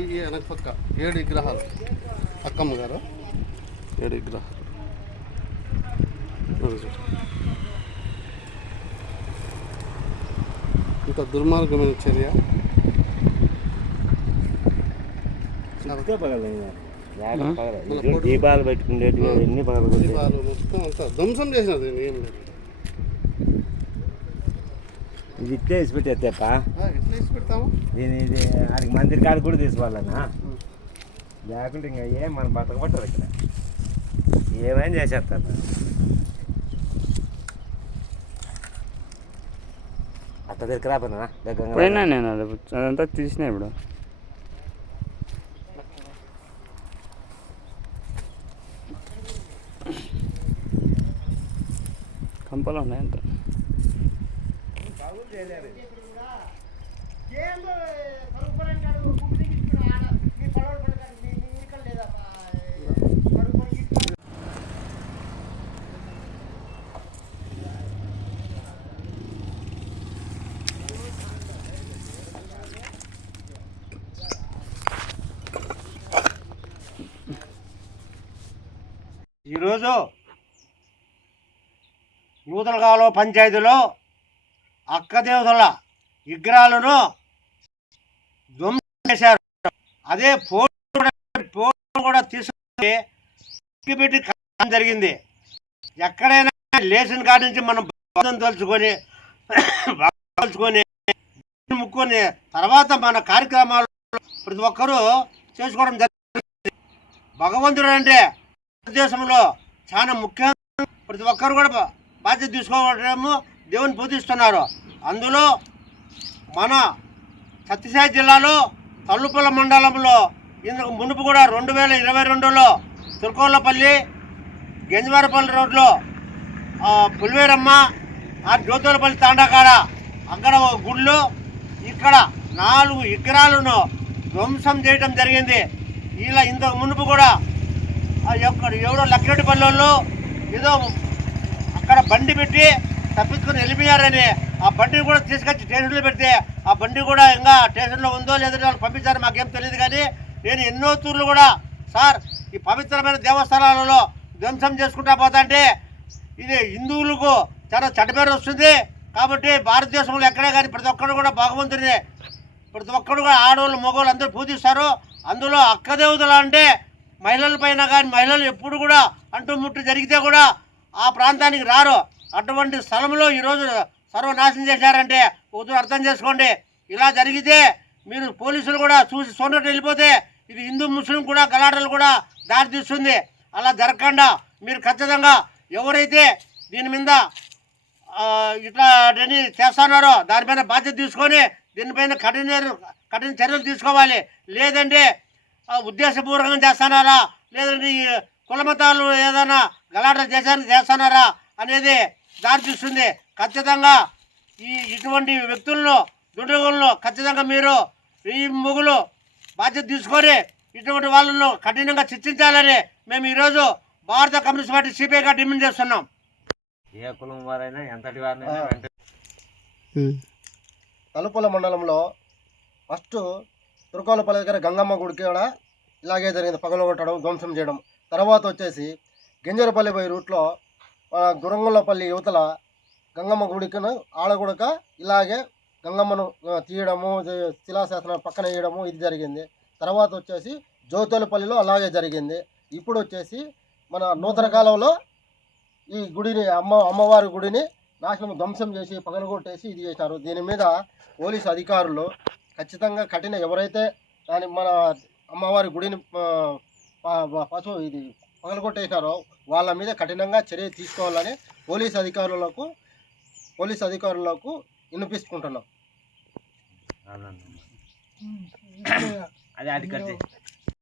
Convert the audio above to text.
ఈ వెనక పక్క ఏడు విగ్రహాలు. అక్కమ్మ గారు. ఏడు విగ్రహాలు. ఇంత దుర్మార్గమైన చర్య. దీపాలు పెట్టుకునేటి ఎన్ని పగలు. దీపాలు మొత్తం అంతా ధ్వంసం చేసినది ఏం లేదు. ఇది ఇట్లే వేసి పెట్టేస్తేప ఆ, ఎట్లా వేసి పెడతాము దీని ఇది ఆడికి మందిరి కాడ కూడా తీసుకోవాలన్నా. లేకుంటే ఇంకా ఏం మనం బతక పట్టదు ఇక్కడ. ఏమైనా చేసేస్తారు అత్త దగ్గర పోయినా నేను అది అదంతా తీసిన ఇప్పుడు. కంపలు ఉన్నాయి అంత ఈరోజు నూతనగాలో పంచాయతీలో అక్కదేవతల విగ్రహాలను ధ్వంసం చేశారు. అదే ఫోటో కూడా కూడా తీసుకుని పెట్టి జరిగింది. ఎక్కడైనా లేచిన కాడి నుంచి మనం భగవంతుని తలుచుకొని తలుచుకొని ముక్కొని తర్వాత మన కార్యక్రమాలు ప్రతి ఒక్కరూ చేసుకోవడం జరిగింది. భగవంతుడు అంటే భారతదేశంలో చాలా ముఖ్యంగా ప్రతి ఒక్కరు కూడా బాధ్యత తీసుకోవడము దేవుని పూజిస్తున్నారు అందులో మన సత్యసాయి జిల్లాలో తల్లుపల్ల మండలంలో ఇందుకు మునుపు కూడా రెండు వేల ఇరవై రెండులో తుర్కోళ్ళపల్లి గంజవారపల్లి రోడ్లో పులివేరమ్మ ఆ జ్యోతులపల్లి తాండాకాడ అక్కడ ఒక గుళ్ళు ఇక్కడ నాలుగు విగ్రహాలను ధ్వంసం చేయడం జరిగింది. ఇలా ఇంతకు మునుపు కూడా ఆ ఎవడో ఎవరో వాళ్ళు ఏదో అక్కడ బండి పెట్టి తప్పించుకొని వెళ్ళిపోయారని ఆ బండిని కూడా తీసుకొచ్చి స్టేషన్లో పెడితే ఆ బండి కూడా ఇంకా స్టేషన్లో ఉందో లేదో వాళ్ళు పంపించారు మాకేం తెలియదు కానీ నేను ఎన్నో తూర్లు కూడా సార్ ఈ పవిత్రమైన దేవస్థానాలలో ధ్వంసం చేసుకుంటా పోతాంటే ఇది హిందువులకు చాలా చెడ్డ వస్తుంది. కాబట్టి భారతదేశంలో ఎక్కడే కానీ ప్రతి ఒక్కరు కూడా భగవంతుడిని ప్రతి ఒక్కరు కూడా ఆడవాళ్ళు మగవాళ్ళు అందరూ పూజిస్తారు. అందులో అక్కదేవతలు అంటే మహిళల పైన కానీ మహిళలు ఎప్పుడు కూడా అంటుముట్టు జరిగితే కూడా ఆ ప్రాంతానికి రారు. అటువంటి స్థలంలో ఈరోజు సర్వనాశనం చేశారంటే ఉదయం అర్థం చేసుకోండి. ఇలా జరిగితే మీరు పోలీసులు కూడా చూసి సోనట్టు వెళ్ళిపోతే ఇది హిందూ ముస్లిం కూడా గలాటలు కూడా దారితీస్తుంది. అలా జరగకుండా మీరు ఖచ్చితంగా ఎవరైతే దీని మీద ఇట్లా చేస్తున్నారో దానిపైన బాధ్యత తీసుకొని దీనిపైన కఠిన కఠిన చర్యలు తీసుకోవాలి. లేదంటే ఉద్దేశపూర్వకంగా చేస్తున్నారా? లేదంటే ఈ కులమతాలు ఏదైనా గలాటలు చేశారు చేస్తున్నారా అనేది దారితీస్తుంది. ఖచ్చితంగా ఈ ఇటువంటి వ్యక్తులను దుండగులను ఖచ్చితంగా మీరు ఈ మొగులు బాధ్యత తీసుకొని ఇటువంటి వాళ్ళను కఠినంగా శిక్షించాలని మేము ఈరోజు భారత కమ్యూనిస్ట్ పార్టీ సిపిఐగా డిమాండ్ చేస్తున్నాం. ఏ కులం వారైనా ఎంతటి వారినైనా వెంట తలుపుల మండలంలో ఫస్ట్ తురుకోలపల్లి దగ్గర గంగమ్మ గుడికి కూడా ఇలాగే జరిగింది. పగలగొట్టడం ధ్వంసం చేయడం. తర్వాత వచ్చేసి గింజరపల్లి పోయి రూట్లో గురంగులపల్లి యువతల గంగమ్మ గుడికి ఆడగుడక ఇలాగే గంగమ్మను తీయడము ఇది శిలాశాసనం పక్కన వేయడము ఇది జరిగింది. తర్వాత వచ్చేసి జ్యోతులపల్లిలో అలాగే జరిగింది. ఇప్పుడు వచ్చేసి మన నూతన కాలంలో ఈ గుడిని అమ్మ అమ్మవారి గుడిని నాశనం ధ్వంసం చేసి పగలగొట్టేసి ఇది చేశారు. దీని మీద పోలీసు అధికారులు ఖచ్చితంగా కఠిన ఎవరైతే దాని మన అమ్మవారి గుడిని పశువు ఇది పగలగొట్టేశారో వాళ్ళ మీద కఠినంగా చర్య తీసుకోవాలని పోలీసు అధికారులకు పోలీసు అధికారులకు వినిపించుకుంటున్నాం అదే చేయి.